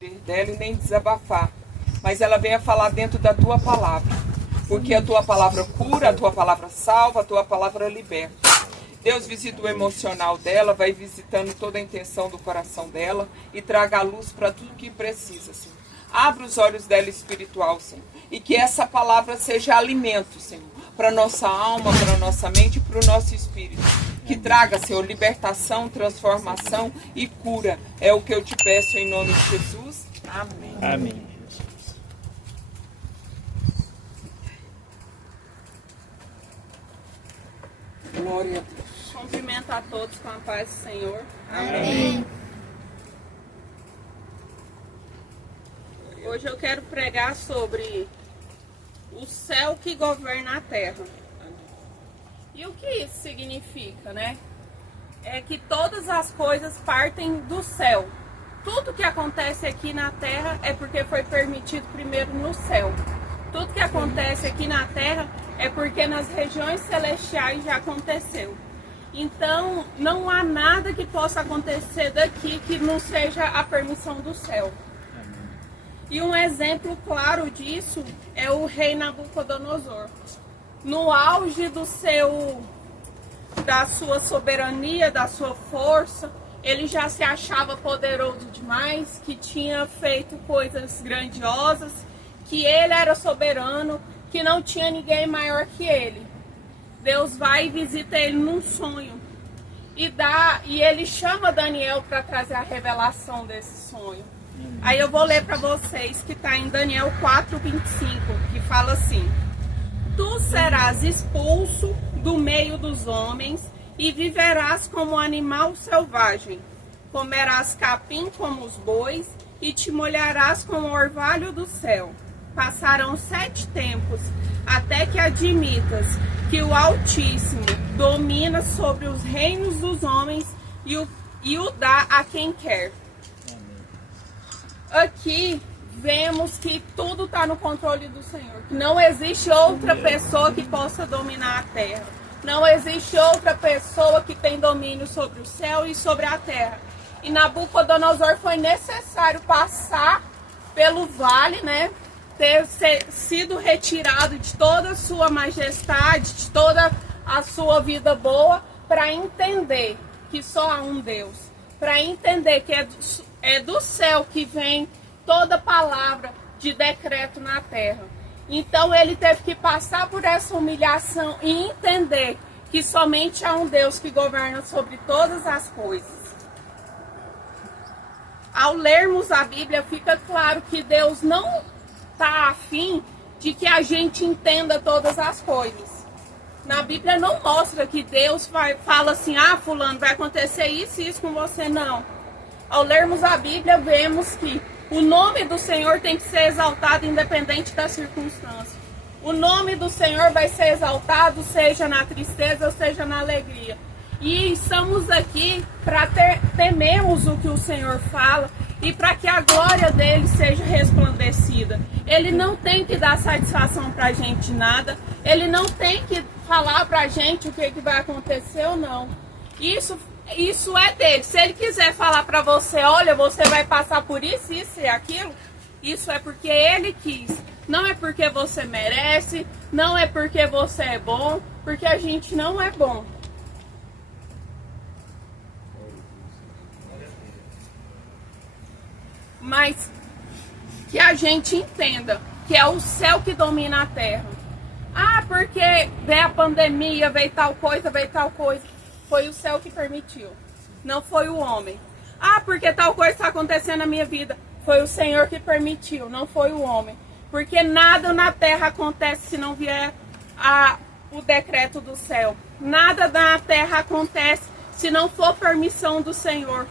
dela e nem desabafar, mas ela venha falar dentro da tua palavra, porque a tua palavra cura, a tua palavra salva, a tua palavra liberta. Deus visita o emocional dela, vai visitando toda a intenção do coração dela e traga a luz para tudo que precisa, Senhor. Abra os olhos dela espiritual, Senhor, e que essa palavra seja alimento, Senhor, para nossa alma, para nossa mente e para o nosso espírito. Que traga, Senhor, libertação, transformação e cura. É o que eu te peço em nome de Jesus. Amém. Amém. Glória a Deus. Cumprimento a todos com a paz do Senhor. Amém. Hoje eu quero pregar sobre o céu que governa a terra. E o que isso significa, né? É que todas as coisas partem do céu. Tudo que acontece aqui na terra é porque foi permitido primeiro no céu. Tudo que acontece aqui na terra é porque nas regiões celestiais já aconteceu. Então, não há nada que possa acontecer daqui que não seja a permissão do céu. E um exemplo claro disso é o rei Nabucodonosor. No auge da sua soberania, da sua força, ele já se achava poderoso demais, que tinha feito coisas grandiosas, que ele era soberano, que não tinha ninguém maior que ele. Deus vai e visita ele num sonho e ele chama Daniel para trazer a revelação desse sonho. Aí eu vou ler para vocês que está em Daniel 4:25, que fala assim: Tu serás expulso do meio dos homens e viverás como animal selvagem. Comerás capim como os bois e te molharás com o orvalho do céu. Passarão 7 tempos até que admitas que o Altíssimo domina sobre os reinos dos homens e o dá a quem quer. Aqui vemos que tudo está no controle do Senhor. Não existe outra pessoa que possa dominar a terra. Não existe outra pessoa que tem domínio sobre o céu e sobre a terra. E Nabucodonosor foi necessário passar pelo vale, né? Ter sido retirado de toda a sua majestade, de toda a sua vida boa, para entender que só há um Deus. Para entender que é do céu que vem toda palavra de decreto na terra. Então ele teve que passar por essa humilhação e entender que somente há um Deus que governa sobre todas as coisas. Ao lermos a Bíblia, fica claro que Deus não está afim de que a gente entenda todas as coisas. Na Bíblia não mostra que Deus fala assim: ah, fulano, vai acontecer isso e isso com você, não. Ao lermos a Bíblia, vemos que o nome do Senhor tem que ser exaltado independente da circunstância. O nome do Senhor vai ser exaltado, seja na tristeza ou seja na alegria. E estamos aqui para tememos o que o Senhor fala e para que a glória dele seja resplandecida. Ele não tem que dar satisfação para a gente de nada. Ele não tem que falar para a gente o que vai acontecer ou não. Isso é dele. Se ele quiser falar para você: olha, você vai passar por isso, isso e aquilo, isso é porque ele quis. Não é porque você merece, não é porque você é bom, porque a gente não é bom. Mas que a gente entenda que é o céu que domina a terra. Ah, porque veio a pandemia, veio tal coisa, Foi o céu que permitiu, não foi o homem. Ah, porque tal coisa está acontecendo na minha vida. Foi o Senhor que permitiu, não foi o homem. Porque nada na terra acontece se não vier o decreto do céu. Nada na terra acontece se não for permissão do Senhor.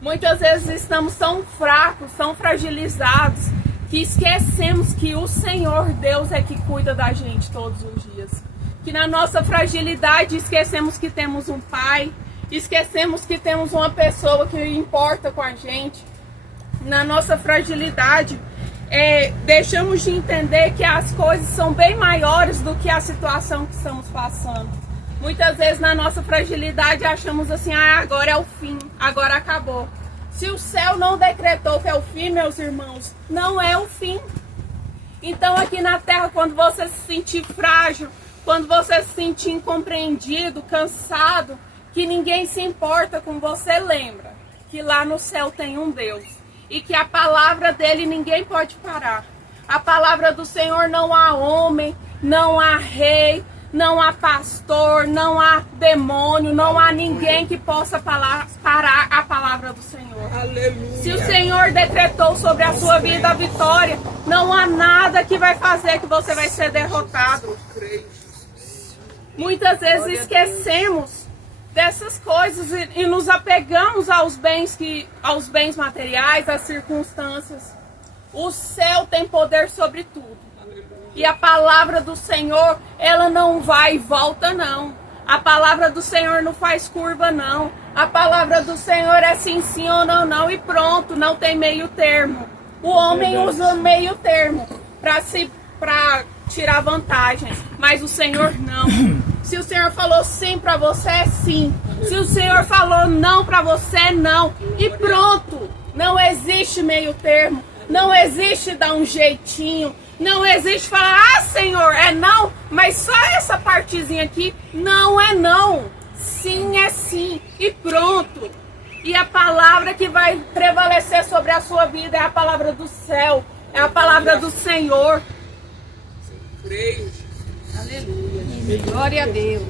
Muitas vezes estamos tão fracos, tão fragilizados, que esquecemos que o Senhor Deus é que cuida da gente todos os dias. Que na nossa fragilidade esquecemos que temos um pai, esquecemos que temos uma pessoa que importa com a gente. Na nossa fragilidade, deixamos de entender que as coisas são bem maiores do que a situação que estamos passando. Muitas vezes na nossa fragilidade achamos assim: ah, agora é o fim, agora acabou. Se o céu não decretou que é o fim, meus irmãos, não é o fim. Então aqui na terra, quando você se sentir frágil, quando você se sentir incompreendido, cansado, que ninguém se importa com você, lembra que lá no céu tem um Deus. E que a palavra dele ninguém pode parar. A palavra do Senhor não há homem, não há rei, não há pastor, não há demônio, não há ninguém que possa parar a palavra do Senhor. Aleluia. Se o Senhor decretou sobre a sua vida a vitória, não há nada que vai fazer que você vai ser derrotado. Muitas vezes esquecemos dessas coisas e nos apegamos aos bens materiais, às circunstâncias. O céu tem poder sobre tudo. E a palavra do Senhor, ela não vai e volta, não. A palavra do Senhor não faz curva, não. A palavra do Senhor é sim, sim ou não, não. E pronto, não tem meio termo. O homem usa meio termo para tirar vantagens, mas o Senhor não. Se o Senhor falou sim para você, é sim. Se o Senhor falou não para você, é não. E pronto, não existe meio termo. Não existe dar um jeitinho. Não existe falar, ah, Senhor, é não, mas só essa partezinha aqui, não é não. Sim é sim. E pronto. E a palavra que vai prevalecer sobre a sua vida é a palavra do céu. É a palavra do Senhor. Creio. Aleluia. Glória a Deus.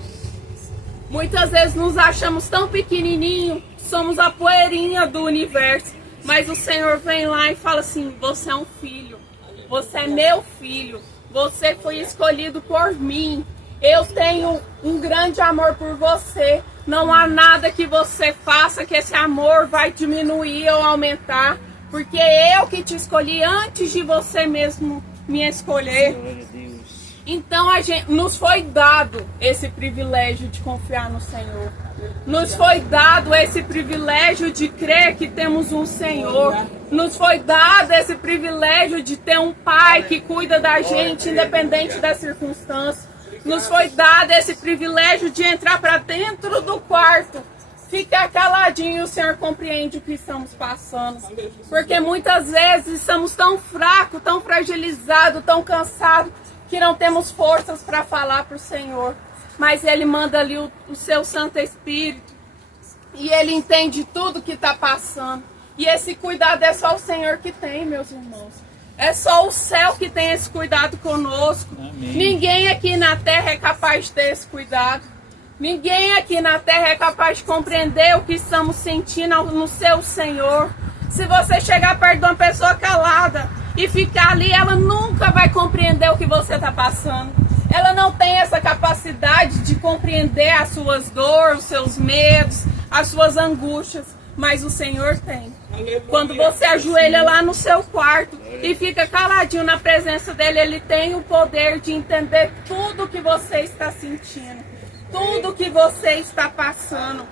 Muitas vezes nos achamos tão pequenininho, somos a poeirinha do universo. Mas o Senhor vem lá e fala assim, você é um filho. Você é meu filho. Você foi escolhido por mim. Eu tenho um grande amor por você. Não há nada que você faça que esse amor vai diminuir ou aumentar. Porque eu que te escolhi antes de você mesmo me escolher. Então nos foi dado esse privilégio de confiar no Senhor. Nos foi dado esse privilégio de crer que temos um Senhor. Nos foi dado esse privilégio de ter um Pai que cuida da gente, independente das circunstâncias. Nos foi dado esse privilégio de entrar para dentro do quarto, ficar caladinho e o Senhor compreende o que estamos passando. Porque muitas vezes estamos tão fracos, tão fragilizados, tão cansados, que não temos forças para falar para o Senhor. Mas Ele manda ali o seu Santo Espírito. E Ele entende tudo que está passando. E esse cuidado é só o Senhor que tem, meus irmãos. É só o céu que tem esse cuidado conosco. Amém. Ninguém aqui na terra é capaz de ter esse cuidado. Ninguém aqui na terra é capaz de compreender o que estamos sentindo no seu Senhor. Se você chegar perto de uma pessoa calada e ficar ali, ela nunca vai compreender o que você está passando. Ela não tem essa capacidade de compreender as suas dores, os seus medos, as suas angústias. Mas o Senhor tem. Aleluia. Quando você ajoelha lá no seu quarto e fica caladinho na presença dele, ele tem o poder de entender tudo que você está sentindo, tudo que você está passando.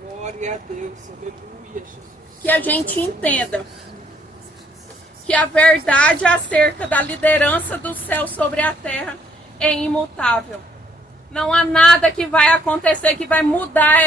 Glória a Deus, aleluia, Jesus. Que a gente entenda que a verdade acerca da liderança do céu sobre a terra é imutável. Não há nada que vai acontecer que vai mudar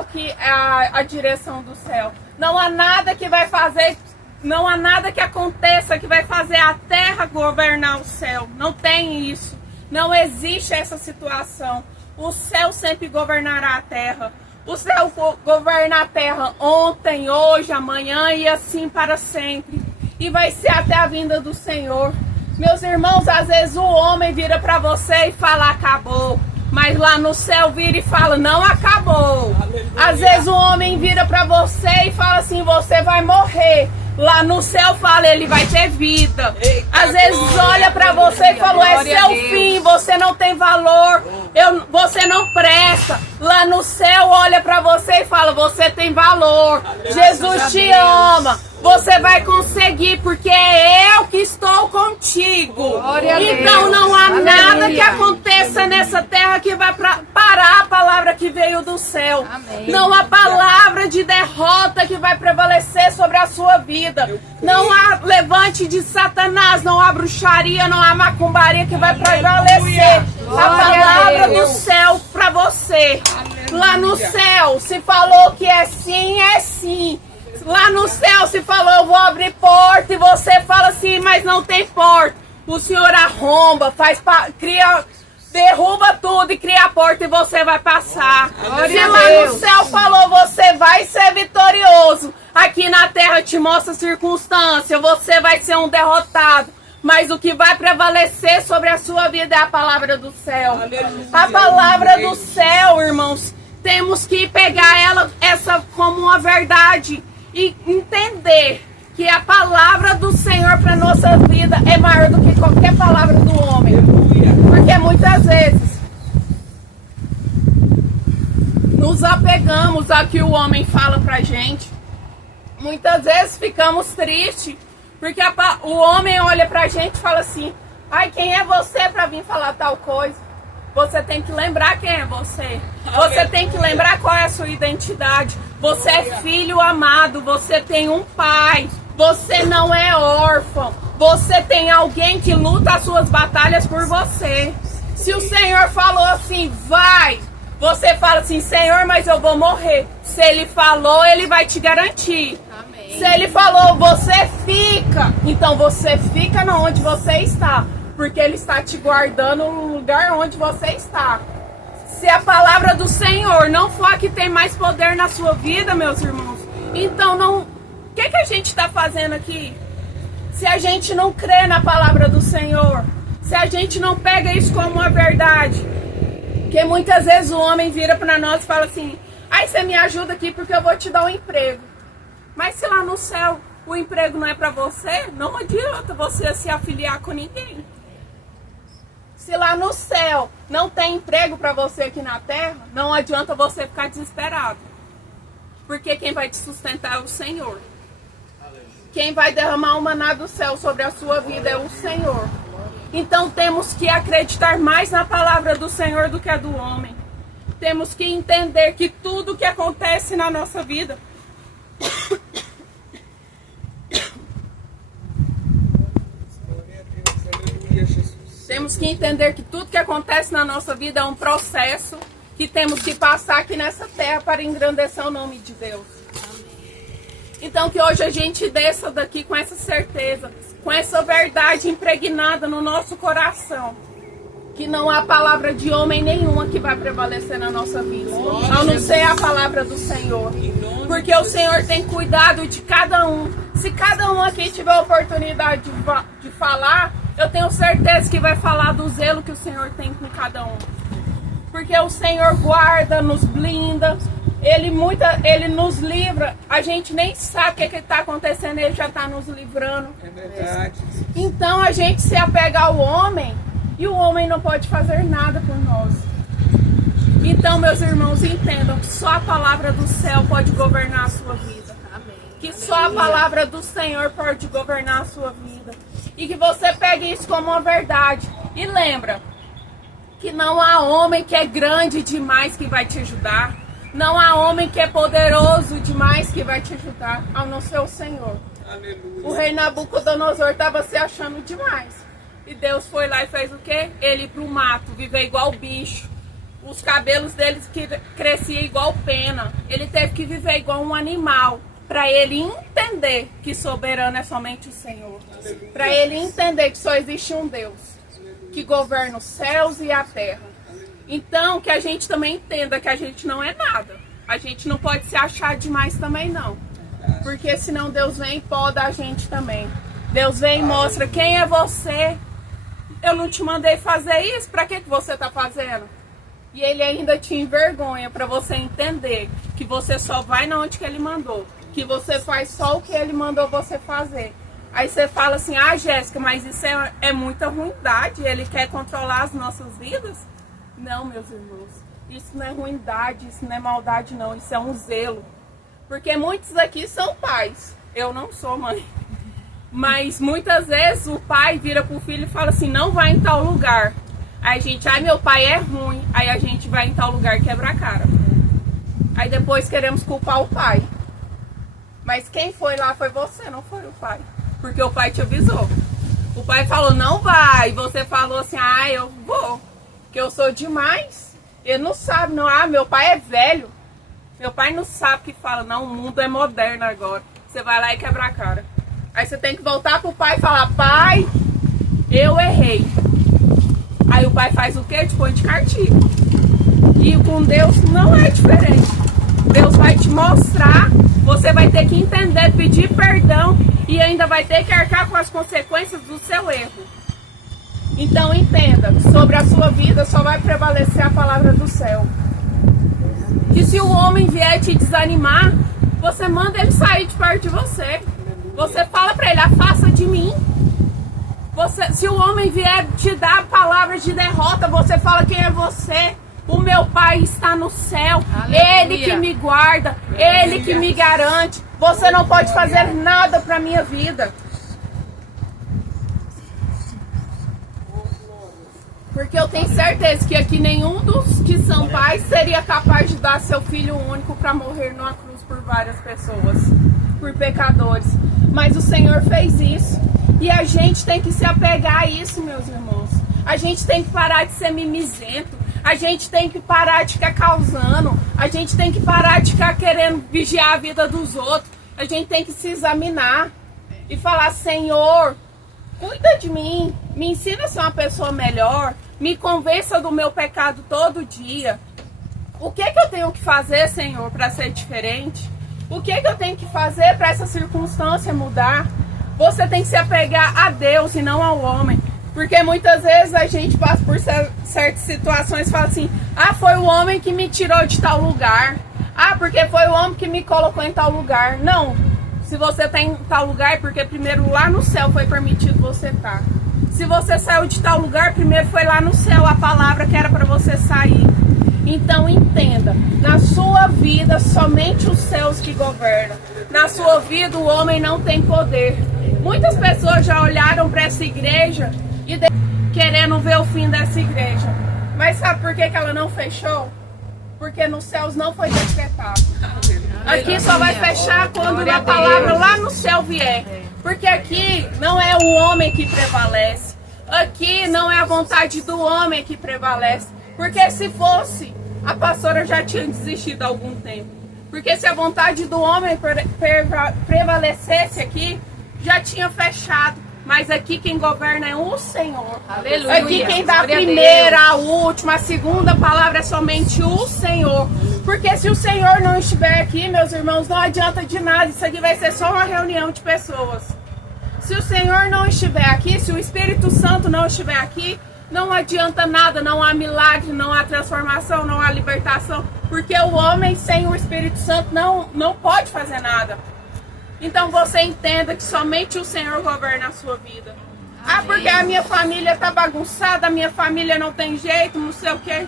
o que a direção do céu. Não há nada que vai fazer, não há nada que aconteça que vai fazer a terra governar o céu. Não tem isso. Não existe essa situação. O céu sempre governará a terra. O céu governa a terra ontem, hoje, amanhã e assim para sempre. E vai ser até a vinda do Senhor. Meus irmãos, às vezes o homem vira para você e fala, acabou. Mas lá no céu vira e fala, não acabou. Aleluia. Às vezes o homem vira para você e fala assim, você vai morrer. Lá no céu fala, ele vai ter vida. Eita, às vezes olha para você e fala, é seu fim, você não tem valor, você não presta. Lá no céu olha para você e fala, você tem valor. Aleluia. Jesus te ama. Você vai conseguir, porque é eu que estou contigo. Então não há nada que aconteça nessa terra que vai parar a palavra que veio do céu. Amém. Não há palavra de derrota que vai prevalecer sobre a sua vida. Não há levante de Satanás, não há bruxaria, não há macumbaria que vai prevalecer. A palavra do céu para você. Lá no céu, se falou que é sim, é sim. Lá no céu, se falou, eu vou abrir porta, e você fala assim, mas não tem porta. O Senhor arromba, derruba tudo e cria a porta e você vai passar. Se lá no céu falou, você vai ser vitorioso. Aqui na terra te mostra circunstância, você vai ser um derrotado. Mas o que vai prevalecer sobre a sua vida é a palavra do céu. Aleluia. A palavra do céu, irmãos, temos que pegar essa como uma verdade e entender que a palavra do Senhor para nossa vida é maior do que qualquer palavra do homem. Porque muitas vezes nos apegamos ao que o homem fala pra gente. Muitas vezes ficamos tristes porque o homem olha pra gente e fala assim: ai, quem é você para vir falar tal coisa? Você tem que lembrar quem é você. Você tem que lembrar qual é a sua identidade. Você é filho amado, você tem um pai. Você não é órfão. Você tem alguém que luta as suas batalhas por você. Se o Senhor falou assim, vai. Você fala assim, Senhor, mas eu vou morrer. Se Ele falou, Ele vai te garantir. Amém. Se Ele falou, você fica. Então você fica onde você está. Porque Ele está te guardando no lugar onde você está. Se a palavra do Senhor não for a que tem mais poder na sua vida, meus irmãos, então não... O que a gente está fazendo aqui? Se a gente não crê na palavra do Senhor, se a gente não pega isso como uma verdade, porque muitas vezes o homem vira para nós e fala assim, ai, você me ajuda aqui porque eu vou te dar um emprego. Mas se lá no céu o emprego não é para você, não adianta você se afiliar com ninguém. Se lá no céu não tem emprego para você aqui na terra, não adianta você ficar desesperado. Porque quem vai te sustentar é o Senhor. Quem vai derramar o maná do céu sobre a sua vida é o Senhor. Então temos que acreditar mais na palavra do Senhor do que a do homem. Temos que entender que tudo que acontece na nossa vida temos que entender que tudo que acontece na nossa vida é um processo que temos que passar aqui nessa terra para engrandecer o nome de Deus. Então que hoje a gente desça daqui com essa certeza, com essa verdade impregnada no nosso coração. Que não há palavra de homem nenhuma que vai prevalecer na nossa vida, a não ser a palavra do Senhor. Porque o Senhor tem cuidado de cada um. Se cada um aqui tiver a oportunidade de falar, eu tenho certeza que vai falar do zelo que o Senhor tem com cada um. Porque o Senhor guarda, nos blinda, Ele nos livra. A gente nem sabe o que está acontecendo, Ele já está nos livrando. É verdade. Então a gente se apega ao homem e o homem não pode fazer nada por nós. Então, meus irmãos, entendam que só a palavra do céu pode governar a sua vida. Que só a palavra do Senhor pode governar a sua vida. E que você pegue isso como uma verdade. E lembra que não há homem que é grande demais que vai te ajudar. Não há homem que é poderoso demais que vai te ajudar, ao não ser o Senhor. Aleluia. O rei Nabucodonosor estava se achando demais. E Deus foi lá e fez o quê? Ele ir para o mato, viver igual bicho. Os cabelos dele cresciam igual pena. Ele teve que viver igual um animal. Para ele entender que soberano é somente o Senhor. Para ele entender que só existe um Deus que governa os céus e a terra. Então, que a gente também entenda que a gente não é nada. A gente não pode se achar demais também, não. Porque senão Deus vem e poda a gente também. Deus vem e mostra quem é você. Eu não te mandei fazer isso, para que você está fazendo? E Ele ainda te envergonha para você entender que você só vai na onde que Ele mandou. Que você faz só o que Ele mandou você fazer. Aí você fala assim, ah, Jéssica, mas isso é muita ruindade, Ele quer controlar as nossas vidas? Não, meus irmãos, isso não é ruindade, isso não é maldade não, isso é um zelo. Porque muitos aqui são pais, eu não sou mãe. Mas muitas vezes o pai vira pro filho e fala assim, não vai em tal lugar. Aí a gente, ai, meu pai é ruim, aí a gente vai em tal lugar e quebra a cara. Aí depois queremos culpar o pai. Mas quem foi lá foi você, não foi o pai. Porque o pai te avisou. O pai falou, não vai. E você falou assim, ah, eu vou. Que eu sou demais. Ele não sabe, não. Ah, meu pai é velho. Meu pai não sabe que fala, não, o mundo é moderno agora. Você vai lá e quebra a cara. Aí você tem que voltar pro pai e falar, pai, eu errei. Aí o pai faz o quê? Te põe de castigo. E com Deus não é diferente. Deus vai te mostrar, você vai ter que entender, pedir perdão e ainda vai ter que arcar com as consequências do seu erro. Então entenda, sobre a sua vida só vai prevalecer a palavra do céu. Que se o homem vier te desanimar, você manda ele sair de perto de você. Você fala para ele, afasta de mim. Se o homem vier te dar palavras de derrota, você fala, quem é você? O meu pai está no céu. Aleluia. Ele que me guarda, ele que me garante. Você não pode fazer nada para minha vida. Porque eu tenho certeza que aqui nenhum dos que são pais seria capaz de dar seu filho único para morrer numa cruz por várias pessoas, por pecadores. Mas o Senhor fez isso. E a gente tem que se apegar a isso, meus irmãos. A gente tem que parar de ser mimizento. A gente tem que parar de ficar causando. A gente tem que parar de ficar querendo vigiar a vida dos outros. A gente tem que se examinar e falar, Senhor, cuida de mim. Me ensina a ser uma pessoa melhor. Me convença do meu pecado todo dia. O que eu tenho que fazer, Senhor, para ser diferente? O que eu tenho que fazer para essa circunstância mudar? Você tem que se apegar a Deus e não ao homem. Porque muitas vezes a gente passa por certas situações e fala assim, ah, foi o homem que me tirou de tal lugar. Ah, porque foi o homem que me colocou em tal lugar. Não, se você está em tal lugar é porque primeiro lá no céu foi permitido você estar. Se você saiu de tal lugar, primeiro foi lá no céu a palavra que era para você sair. Então entenda, na sua vida somente os céus que governam. Na sua vida o homem não tem poder. Muitas pessoas já olharam para essa igreja e querendo ver o fim dessa igreja. Mas sabe por que ela não fechou? Porque nos céus não foi decretado. Aqui só vai fechar quando a palavra lá no céu vier. Porque aqui não é o homem que prevalece. Aqui não é a vontade do homem que prevalece. Porque se fosse, a pastora já tinha desistido há algum tempo. Porque se a vontade do homem prevalecesse aqui, já tinha fechado. Mas aqui quem governa é o Senhor. Aleluia. Aqui quem dá a primeira, a última, a segunda palavra é somente o Senhor. Porque se o Senhor não estiver aqui, meus irmãos, não adianta de nada. Isso aqui vai ser só uma reunião de pessoas. Se o Senhor não estiver aqui, se o Espírito Santo não estiver aqui, não adianta nada, não há milagre, não há transformação, não há libertação. Porque o homem sem o Espírito Santo não pode fazer nada. Então você entenda que somente o Senhor governa a sua vida. Amém. Ah, porque a minha família está bagunçada, a minha família não tem jeito, não sei o quê.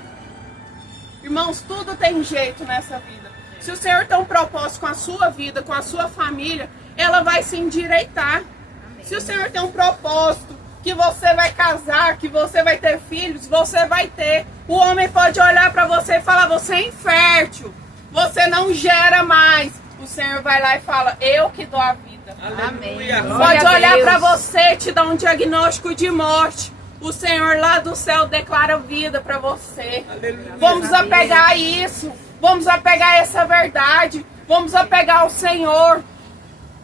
Irmãos, tudo tem jeito nessa vida. Se o Senhor tem um propósito com a sua vida, com a sua família, ela vai se endireitar. Amém. Se o Senhor tem um propósito, que você vai casar, que você vai ter filhos, você vai ter. O homem pode olhar para você e falar, você é infértil, você não gera mais. O Senhor vai lá e fala, eu que dou a vida. Amém. Pode olhar para você e te dar um diagnóstico de morte. O Senhor lá do céu declara vida para você. Aleluia. Vamos apegar a isso. Vamos apegar a essa verdade. Vamos apegar ao Senhor.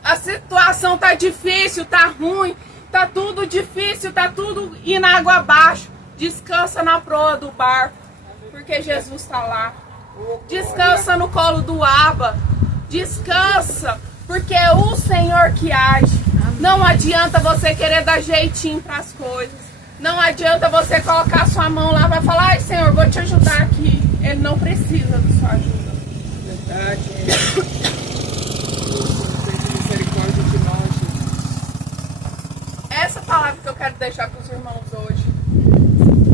A situação tá difícil, tá ruim. Tá tudo difícil, tá tudo indo água abaixo. Descansa na proa do barco. Porque Jesus está lá. Descansa no colo do Abba. Descansa, porque é o Senhor que age. Não adianta você querer dar jeitinho para as coisas. Não adianta você colocar sua mão lá e vai falar, ai Senhor, vou te ajudar aqui. Ele não precisa de sua ajuda. Verdade. Misericórdia de nós. Essa palavra que eu quero deixar para os irmãos hoje.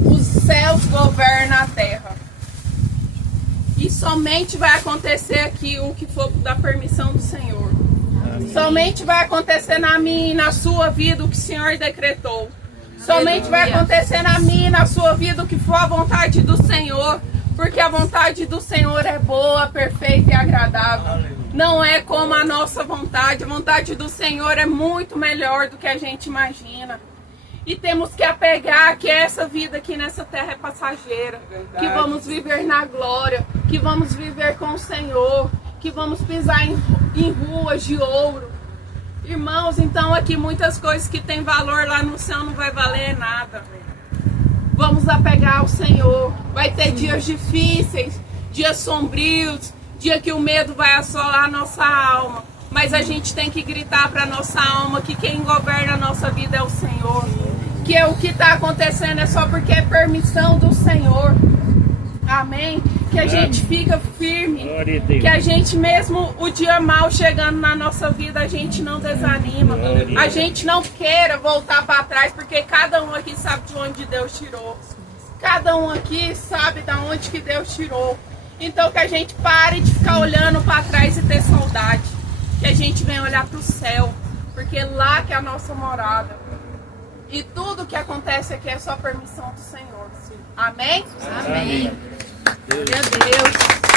Os céus governam a terra. E somente vai acontecer aqui o que for da permissão do Senhor. Amém. Somente vai acontecer na minha e na sua vida o que o Senhor decretou. Somente vai acontecer na minha e na sua vida o que for a vontade do Senhor. Porque a vontade do Senhor é boa, perfeita e agradável. Aleluia. Não é como a nossa vontade. A vontade do Senhor é muito melhor do que a gente imagina. E temos que apegar que essa vida aqui nessa terra é passageira. Verdade. Que vamos viver na glória. Que vamos viver com o Senhor. Que vamos pisar em ruas de ouro. Irmãos, então aqui muitas coisas que tem valor lá no céu não vai valer nada. Vamos apegar ao Senhor. Vai ter dias difíceis, dias sombrios, dia que o medo vai assolar a nossa alma. Mas a gente tem que gritar para a nossa alma que quem governa a nossa vida é o Senhor. Que o que está acontecendo é só porque é permissão do Senhor. Amém? Que a gente fica firme. Que a gente mesmo, o dia mal chegando na nossa vida, a gente não desanima. A gente não queira voltar para trás, porque cada um aqui sabe de onde Deus tirou. Cada um aqui sabe de onde que Deus tirou. Então que a gente pare de ficar olhando para trás e ter saudade. Que a gente venha olhar para o céu, porque lá que é a nossa morada. E tudo que acontece aqui é só permissão do Senhor. Amém? Amém. Glória a Deus.